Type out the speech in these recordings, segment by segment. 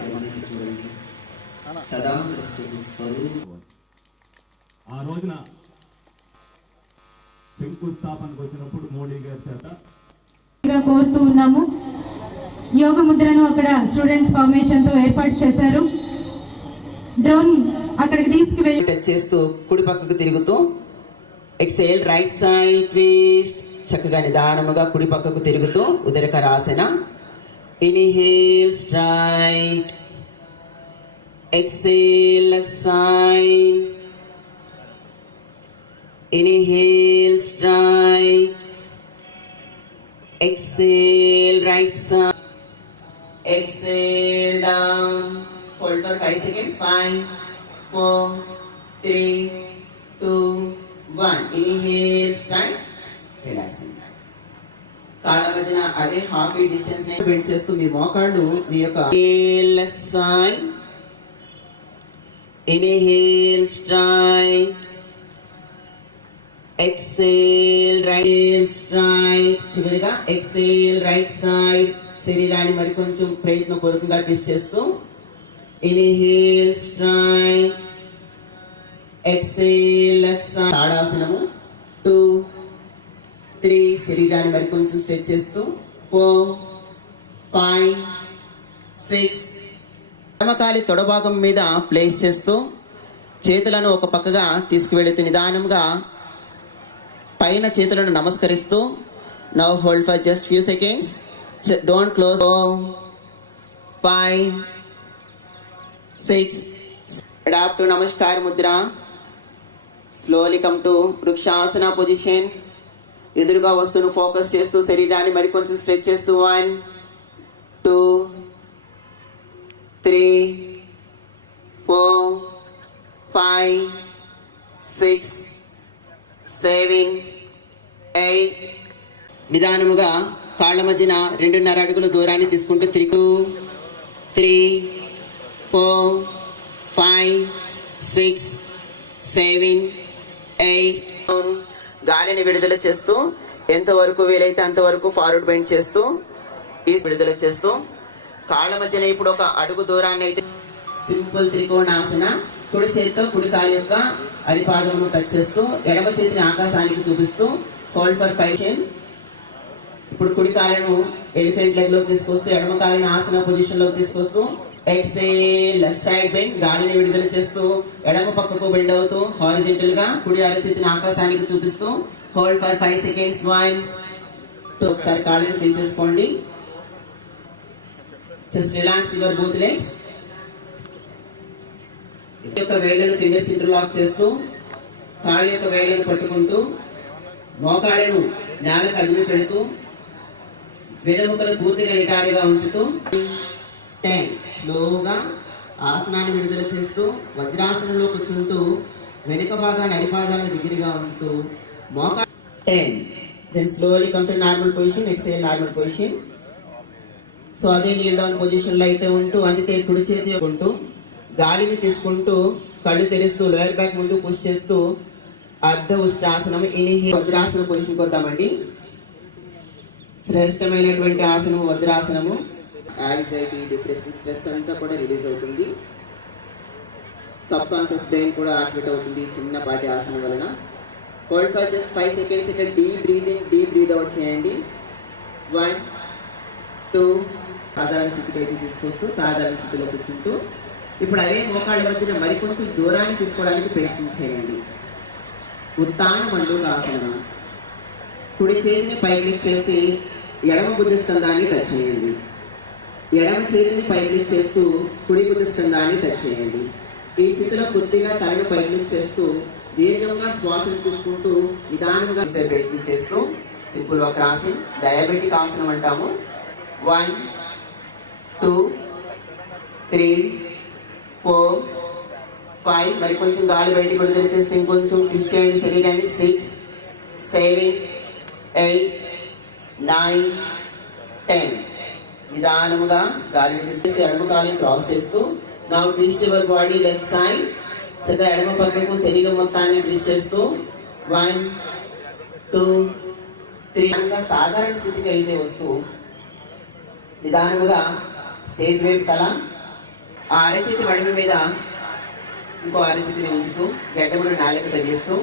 గమనించి చూడండి. ఆ రోజున శంకుస్థాపనకు వచ్చినప్పుడు మోడీ గారి చేత కోరుతూ ఉన్నాము. యోగ ముద్రను అక్కడ స్టూడెంట్స్ ఫార్మేషన్తో ఏర్పాటు చేశారు. డ్రోన్ అక్కడికి తీసుకువెళ్ళి టచ్ చేస్తూ కుడి పక్కకు తిరుగుతూ ఎక్సేల్ రైట్ సైడ్ ట్విస్ట్ చక్కగా నిదానముగా కుడి పక్కకు తిరుగుతూ ఉదరకరాసన Inhale, straight. Exhale, left side. Inhale, straight. Exhale, right side. Exhale, down. Hold for 5 seconds. 5, 4, 3, 2, 1. Inhale, straight. Relax. కాళ్ళ మధ్యన అదే హాఫ్ ఈ డిస్టెన్స్ బెండ్ చేస్తూ మీ మోకాళ్ళు మీ యొక్క left inhale straight exhale right straight చివరిగా ఎక్సేల్ రైట్ సైడ్ శరీరాన్ని మరి కొంచెం ప్రయత్నపూర్వకంగా ట్విస్ట్ చేస్తూ inhale straight exhale left side తాడాసనము two three దాన్ని మరి కొంచెం స్ట్రెచ్ చేస్తూ ఫోర్ ఫైవ్ సిక్స్ ఎడమకాలి తొడభాగం మీద ప్లేస్ చేస్తూ చేతులను ఒక పక్కగా తీసుకువెళుతూ నిదానంగా పైన చేతులను నమస్కరిస్తూ. Now hold for just few seconds don't close five six adapt to namaskara mudra slowly come to vrikshasana position ఎదురుగా వస్తువును ఫోకస్ చేస్తూ శరీరాన్ని మరికొంచెం స్ట్రెచ్ చేస్తూ one two three four five six seven eight. నిదానముగా కాళ్ళ మధ్యన రెండున్నర అడుగుల దూరాన్ని తీసుకుంటూ three two three four five six seven eight. గాలిని విడుదల చేస్తూ ఎంతవరకు వీలైతే అంతవరకు ఫార్వర్డ్ బెండ్ చేస్తూ ఈ విడుదల చేస్తూ కాళ్ళ మధ్యన ఇప్పుడు ఒక అడుగు దూరాన్ని అయితే సింపుల్ త్రికోణాసన కుడి చేతితో కుడి కాలు యొక్క అరిపాదమును టచ్ చేస్తూ ఎడమ చేతిని ఆకాశానికి చూపిస్తూ హోల్డ్ ఫర్ ఫైషన్ ఇప్పుడు కుడి కాలను ఎలిఫెంట్ లెగ్ తీసుకొస్తూ ఎడమ కాలను ఆసన పొజిషన్ తీసుకొస్తూ ఎక్సేల్ లెఫ్ట్ సైడ్ బెండ్ గాలిని విడుదల చేస్తూ ఎడమ పక్కకు బెండ్ అవుతూ హారిజెంటల్గా కుడి అరచేతిని ఆకాశానికి చూపిస్తూ hold for five seconds. One two ఒకసారి కాళ్ళని ఫ్రీ చేసుకోండి. Just relax your both legs ఇది యొక్క వేళ్ళను ఫింగర్స్ ఇంటర్లాక్ చేస్తూ కాళ్ళ యొక్క వేళ్ళను పట్టుకుంటూ మోకాళ్ళను నేలకు అదిమి పెడుతూ వెనుముకలు పూర్తిగా నిటారుగా ఉంచుతూ టెన్ స్లోగా ఆసనాన్ని విడుదల చేస్తూ వజ్రాసనంలో కూర్చుంటూ వెనుక భాగాన్ని అరిపాదాలను దగ్గరగా ఉంచుతూ మోకా ten then slowly come to normal position next normal position so అదే నీల్ డౌన్ పొజిషన్లో అయితే ఉంటూ అందితే కుడి చేతి ఉంటూ గాలిని తీసుకుంటూ కళ్ళు తెరుస్తూ లోయర్ బ్యాక్ ముందు పుష్ చేస్తూ అర్ధ ఉష్ట్రాసనం ఇనిహి వజ్రాసన పొజిషన్కి పోతామండి శ్రేష్టమైనటువంటి ఆసనము వజ్రాసనము. యాంగ్జైటీ డిప్రెషన్ స్ట్రెస్ అంతా కూడా రిలీజ్ అవుతుంది. సబ్ కాన్షియస్ బ్రెయిన్ కూడా యాక్టివేట్ అవుతుంది చిన్నపాటి ఆసనం వలన. Hold for just five seconds ఇక్కడ deep breathing deep breathe out చేయండి. వన్ టూ సాధారణ స్థితికి అయితే తీసుకొస్తూ సాధారణ స్థితిలో కూర్చుంటూ ఇప్పుడు అవే మోకాళ్ళ మధ్యన మరికొంచెం దూరాన్ని తీసుకోవడానికి ప్రయత్నించేయండి ఉత్తాన ఉత్తాన ఆసనం. కుడి చేతిని పైకి చేసి ఎడమ భుజస్కంధాన్ని టచ్ చేయండి. ఎడమ చేతిని పైకి చేస్తూ కుడి భుజస్కంధాన్ని టచ్ చేయండి. ఈ స్థితిలో కొద్దిగా తలను పైకి చేస్తూ దీర్ఘంగా శ్వాసను తీసుకుంటూ నిదానంగా ప్రయత్నం చేస్తూ సింపుల్ వక్రాసన్ డయాబెటిక్ ఆసనం అంటాము. One two three four five మరి కొంచెం గాలి బయటికి కూడా తెలిసేస్తే ఇంకొంచెం ట్విస్ట్ చేయండి శరీరాన్ని six seven eight nine ten నిదానముగా గాలిని తీసేసి ఎడమ కాలుని క్రాస్ చేస్తూ నా twist your body left side చక్కగా ఎడమ పక్కకు శరీరం మొత్తాన్ని ట్విస్ట్ చేస్తూ వన్ టూ త్రీ సాధారణ స్థితికి అయితే వస్తూ నిదానముగా స్టేజ్ వైపు తల ఆ అరచేతి మడమ మీద ఇంకో అరచేతిని ఉంచుతూ గడ్డమును నాలుగు తగిలిస్తూ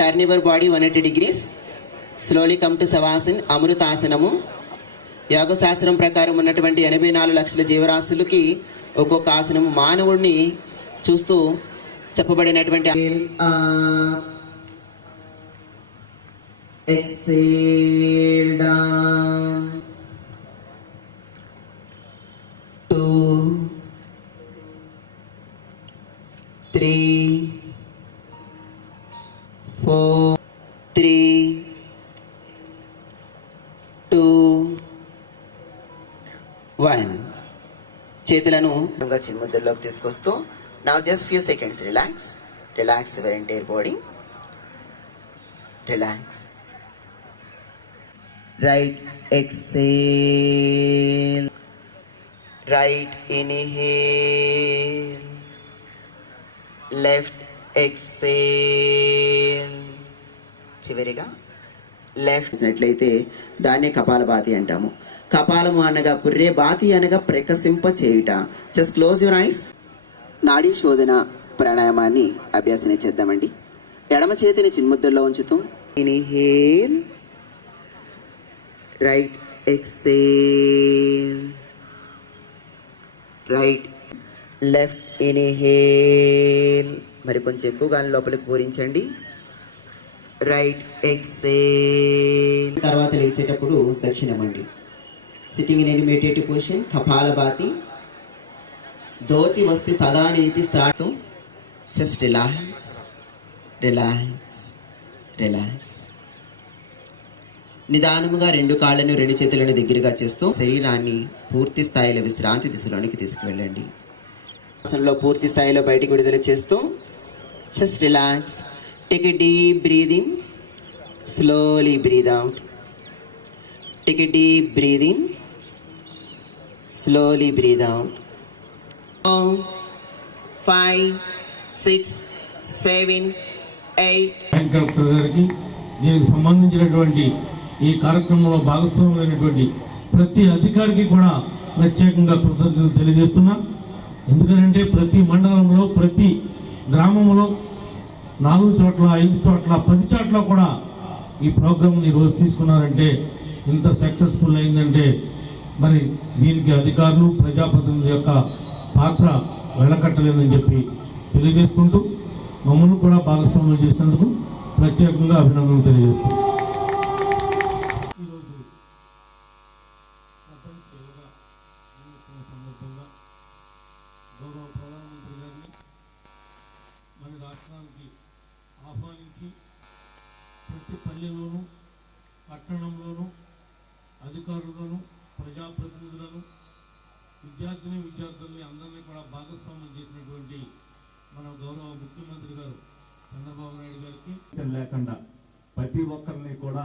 turn your body one eighty degrees slowly come to Shavasan అమృతాసనము యోగశాస్త్రం ప్రకారం ఉన్నటువంటి ఎనభై నాలుగు లక్షల జీవరాశులకి ఒక్కొక్క ఆసనము మానవుడిని చూస్తూ చెప్పబడినటువంటి Exhale down. Two, three, four, three, two, one. చేతులను చిన్ముద్రలోకి తీసుకొస్తూ నా just few seconds relax relax your entire body relax right exhale. Right inhale. Left exhale. చివరిగా లెఫ్ట్ చేసినట్లయితే దాన్నే కపాలభాతి అంటాము. కపాలము అనగా పుర్రే బాతి అనగా ప్రకసింప చేయుట. జస్ట్ క్లోజ్ యువర్ ఐస్ నాడీ శోధన ప్రాణాయామాన్ని అభ్యాసన చేద్దామండి. ఎడమ చేతిని చిన్ముద్రలో ఉంచుతూ inhale right exhale right left inhale. మరి కొంచెం ఎక్కువ గాలి లోపలికి పూరించండి. Right exhale. తర్వాత లేచేటప్పుడు దక్షిణమండి sitting in meditative position kapalabhati dhauti వస్తే తదానేతి start just relax relax relax నిదానముగా రెండు కాళ్ళను రెండు చేతులను దగ్గరగా చేస్తూ శరీరాన్ని పూర్తి స్థాయిలో విశ్రాంతి దిశలోనికి తీసుకువెళ్ళండి. ఆసనంలో పూర్తి స్థాయిలో బయటికి విడుదల చేస్తూ just relax take a deep breathing slowly breathe out take a deep breathing slowly breathe out. Five six seven eight eight. గారికి దీనికి సంబంధించినటువంటి ఈ కార్యక్రమంలో భాగస్వాములైనటువంటి ప్రతి అధికారికి కూడా ప్రత్యేకంగా కృతజ్ఞతలు తెలియజేస్తున్నా ఎందుకంటే ప్రతి మండలంలో ప్రతి గ్రామంలో నాలుగు చోట్ల ఐదు చోట్ల పది చోట్ల కూడా ఈ ప్రోగ్రామ్ని ఈరోజు తీసుకున్నారంటే ఇంత సక్సెస్ఫుల్ అయిందంటే మరి దీనికి అధికారులు ప్రజాప్రతినిధుల యొక్క పాత్ర వెళ్ళకట్టలేదని చెప్పి తెలియజేసుకుంటూ మమ్మల్ని కూడా భాగస్వాములు చేసినందుకు ప్రత్యేకంగా అభినందనలు తెలియజేస్తున్నాం ఈరోజు ప్రపంచ యోగా దినోత్సవం సందర్భంగా గౌరవ ప్రధానమంత్రి గారిని మన రాష్ట్రానికి ఆహ్వానించి ప్రతి పల్లెలోనూ పట్టణంలోనూ అధికారులను ప్రజాప్రతినిధులను విద్యార్థిని విద్యార్థుల్ని అందరినీ కూడా భాగస్వామ్యం చేసినటువంటి మన గౌరవ ముఖ్యమంత్రి గారు చంద్రబాబు నాయుడు గారికి. లేకుండా ప్రతి ఒక్కరిని కూడా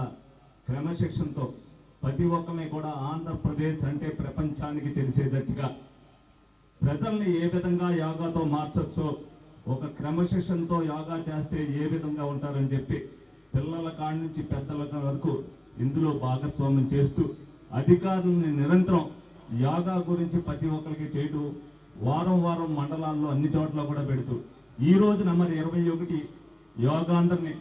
క్రమశిక్షణతో ప్రతి ఒక్కరిని కూడా ఆంధ్రప్రదేశ్ అంటే ప్రపంచానికి తెలిసేటట్టుగా ప్రజల్ని ఏ విధంగా యోగాతో మార్చొచ్చో ఒక క్రమశిక్షణతో యోగా చేస్తే ఏ విధంగా ఉంటారని చెప్పి పిల్లల కాడి నుంచి పెద్దల వరకు ఇందులో భాగస్వామ్యం చేస్తూ అధికారులని నిరంతరం యోగా గురించి ప్రతి ఒక్కరికి చేయటం వారం వారం మండలాల్లో అన్ని చోట్ల కూడా పెడుతూ ఈ రోజు నెంబర్ ఇరవై ఒకటి యోగాంధ్రని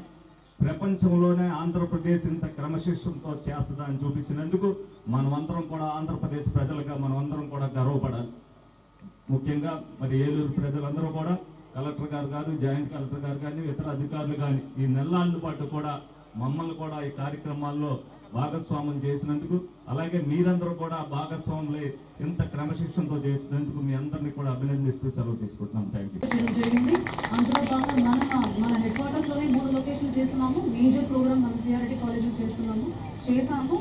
ప్రపంచంలోనే ఆంధ్రప్రదేశ్ ఇంత క్రమశిక్షణతో చేస్తుందా అని చూపించినందుకు మనమందరం కూడా ఆంధ్రప్రదేశ్ ప్రజలుగా మనమందరం కూడా గర్వపడాలి. ముఖ్యంగా మరి ఏలూరు ప్రజలందరూ కూడా కలెక్టర్ గారు కానీ జాయింట్ కలెక్టర్ గారు కానీ ఇతర అధికారులు కానీ ఈ నెలల పాటు కూడా మమ్మల్ని కూడా ఈ కార్యక్రమాల్లో భాగస్వామ్యం చేసినందుకు అలాగే మీరందరూ కూడా భాగస్వాములే ఇంత క్రమశిక్షణతో చేసినందుకు మీ అందరినీ కూడా అభినందిస్తూ సెలవు తీసుకుంటున్నాం. థ్యాంక్ యూ జరిగింది. అందులో భాగంగా మనం మన హెడ్ క్వార్టర్స్లోనే మూడు లొకేషన్ చేస్తున్నాము. మేజర్ ప్రోగ్రామ్ మనం సిఆర్టీ కాలేజ్ చేస్తున్నాము. చేసాము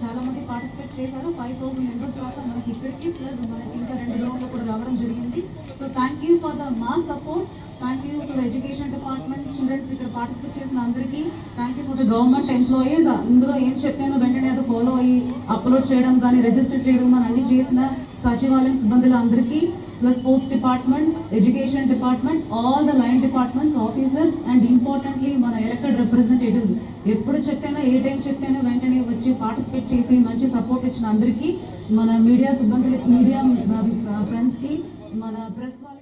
చాలా మంది పార్టిసిపేట్ చేశారు. ఫైవ్ థౌసండ్ మెంబర్స్ దాకా మనకి ఇక్కడికి ప్లస్ మనకి ఇంకా రెండు రౌండ్లు కూడా రావడం జరిగింది. So thank you for the మా support thank you to education department children's ఇక్కడ పార్టిసిపేట్ చేసిన అందరికీ thank you for the government employees అందులో ఏం చెప్పానో వెంటనే అది ఫాలో అయ్యి అప్లోడ్ చేయడం కానీ రిజిస్టర్ చేయడం కానీ అన్ని చేసిన సచివాలయం సిబ్బందులు అందరికీ plus sports department education department all the line departments officers and importantly మన ఎలక్టెడ్ రిప్రజెంటేటివ్స్ ఎప్పుడు చెప్తేనో ఏ టైం చెప్తేనో వెంటనే వచ్చి పార్టిసిపేట్ చేసి మంచి సపోర్ట్ ఇచ్చిన అందరికీ మన మీడియా సిబ్బందులకి మీడియా ఫ్రెండ్స్కి uh, మన ప్రెస్ వాళ్ళకి